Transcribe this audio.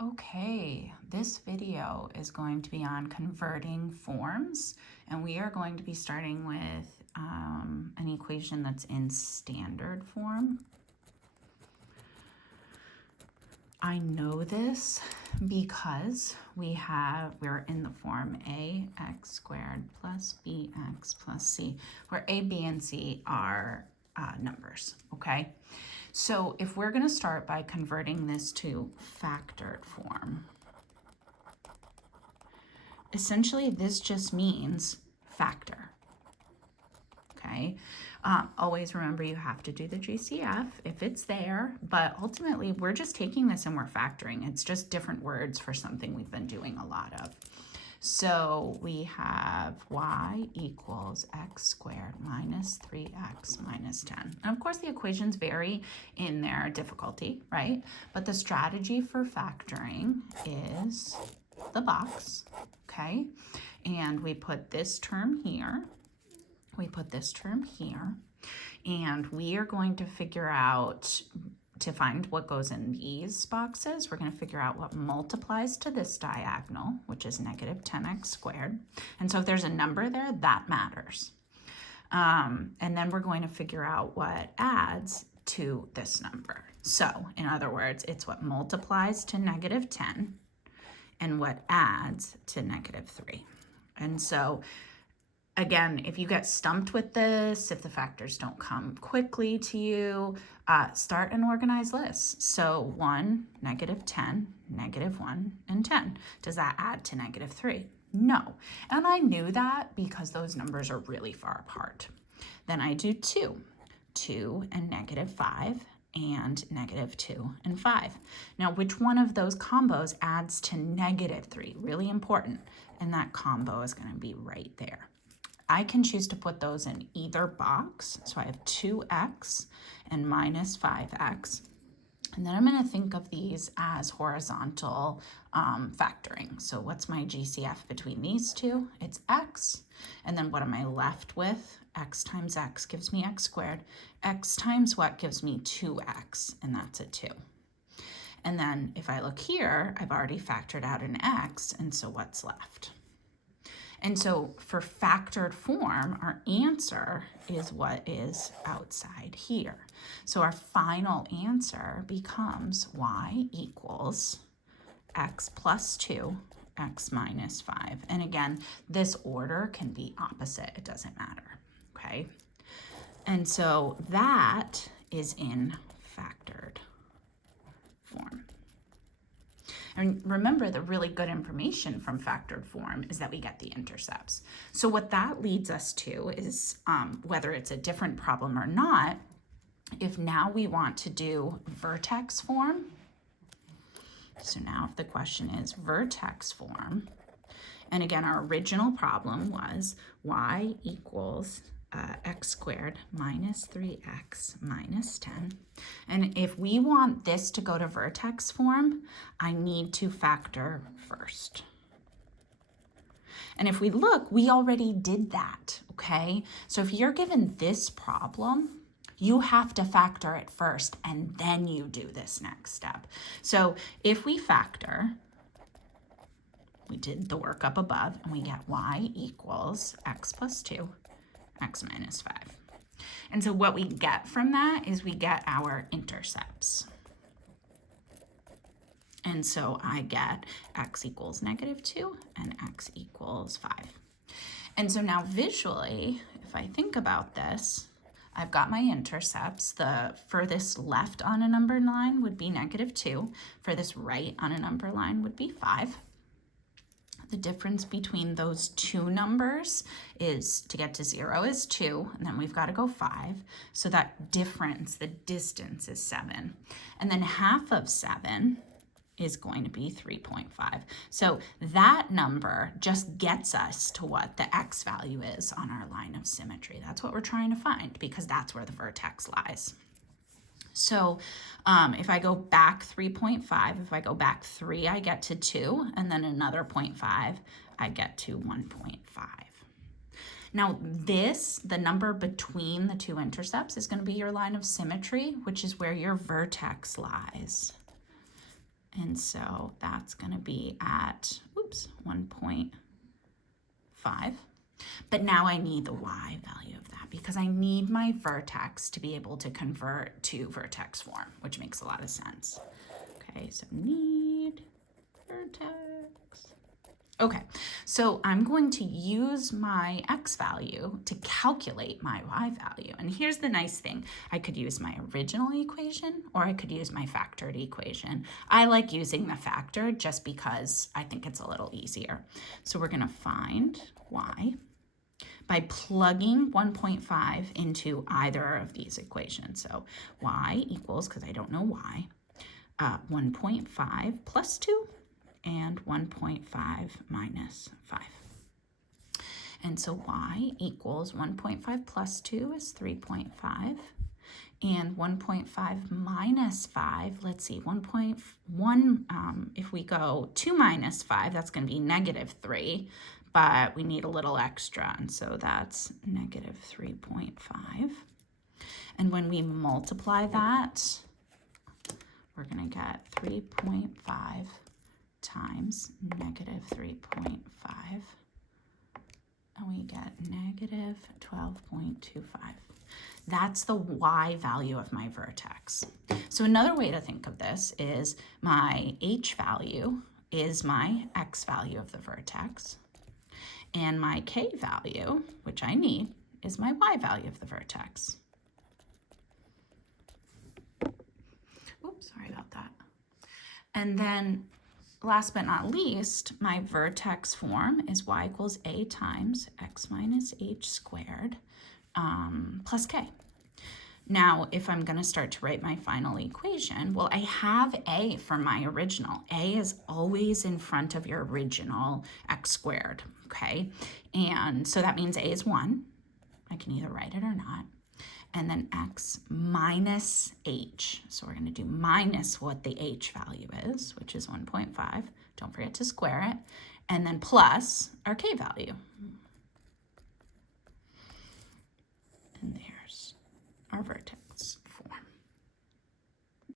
Okay, this video is going to be on converting forms, and we are going to be starting with an equation that's in standard form. I know this because we're in the form ax squared plus bx plus c, where a, b, and c are numbers, okay? So if we're going to start by converting this to factored form, essentially this just means factor, okay? Always remember you have to do the GCF if it's there, but ultimately we're just taking this and we're factoring. It's just different words for something we've been doing a lot of. So we have y equals x squared minus 3x minus 10. And of course the equations vary in their difficulty, right? But the strategy for factoring is the box, okay? And we put this term here, we put this term here, and we are going to figure out, to find what goes in these boxes, we're going to figure out what multiplies to this diagonal, which is negative 10x squared. And so if there's a number there, that matters. And then we're going to figure out what adds to this number. So in other words, it's what multiplies to negative 10 and what adds to negative 3. And so again, if you get stumped with this, if the factors don't come quickly to you, start an organized list. So 1, negative 10, negative 1, and 10. Does that add to negative 3? No. And I knew that because those numbers are really far apart. Then I do 2 and negative 5, and negative 2 and 5. Now, which one of those combos adds to negative 3? Really important. And that combo is going to be right there. I can choose to put those in either box. So I have 2x and minus 5x. And then I'm going to think of these as horizontal factoring. So what's my GCF between these two? It's x. And then what am I left with? X times x gives me x squared. X times what gives me 2x, and that's a 2. And then if I look here, I've already factored out an x, and so what's left? And so for factored form, our answer is what is outside here. So our final answer becomes y equals x plus 2, x minus 5. And again, this order can be opposite. It doesn't matter, okay? And so that is in factored form. And remember, the really good information from factored form is that we get the intercepts. So what that leads us to is, whether it's a different problem or not, if now we want to do vertex form, so now if the question is vertex form, and again, our original problem was y equals x squared minus 3x minus 10. And if we want this to go to vertex form, I need to factor first. And if we look, we already did that, okay? So if you're given this problem, you have to factor it first, and then you do this next step. So if we factor, we did the work up above, and we get y equals x plus 2, x minus 5. And so what we get from that is we get our intercepts. And so I get x equals negative 2 and x equals 5. And so now visually, if I think about this, I've got my intercepts. The furthest left on a number line would be negative 2. Furthest right on a number line would be 5. The difference between those two numbers is, to get to 0 is 2, and then we've got to go 5. So that difference, the distance, is 7. And then half of 7 is going to be 3.5. So that number just gets us to what the x value is on our line of symmetry. That's what we're trying to find, because that's where the vertex lies. So if I go back 3.5, if I go back 3, I get to 2, and then another 0.5, I get to 1.5. Now this, the number between the two intercepts, is going to be your line of symmetry, which is where your vertex lies. And so that's going to be at, 1.5. But now I need the y value of that because I need my vertex to be able to convert to vertex form, which makes a lot of sense. Okay, so need vertex. Okay, so I'm going to use my x value to calculate my y value. And here's the nice thing. I could use my original equation or I could use my factored equation. I like using the factor just because I think it's a little easier. So we're going to find y by plugging 1.5 into either of these equations. So y equals, because I don't know y, 1.5 plus 2 and 1.5 minus 5. And so y equals 1.5 plus 2 is 3.5. And 1.5 minus 5, let's see, 1.1, if we go 2 minus 5, that's going to be negative 3. But we need a little extra, and so that's negative 3.5. And when we multiply that, we're going to get 3.5 times negative 3.5, and we get negative 12.25. That's the y value of my vertex. So another way to think of this is my h value is my x value of the vertex. And my k value, which I need, is my y value of the vertex. Oops, sorry about that. And then last but not least, my vertex form is y equals a times x minus h squared plus k. Now, if I'm going to start to write my final equation, well, I have a for my original. A is always in front of your original x squared, okay? And so that means a is 1. I can either write it or not. And then x minus h. So we're going to do minus what the h value is, which is 1.5. Don't forget to square it. And then plus our k value,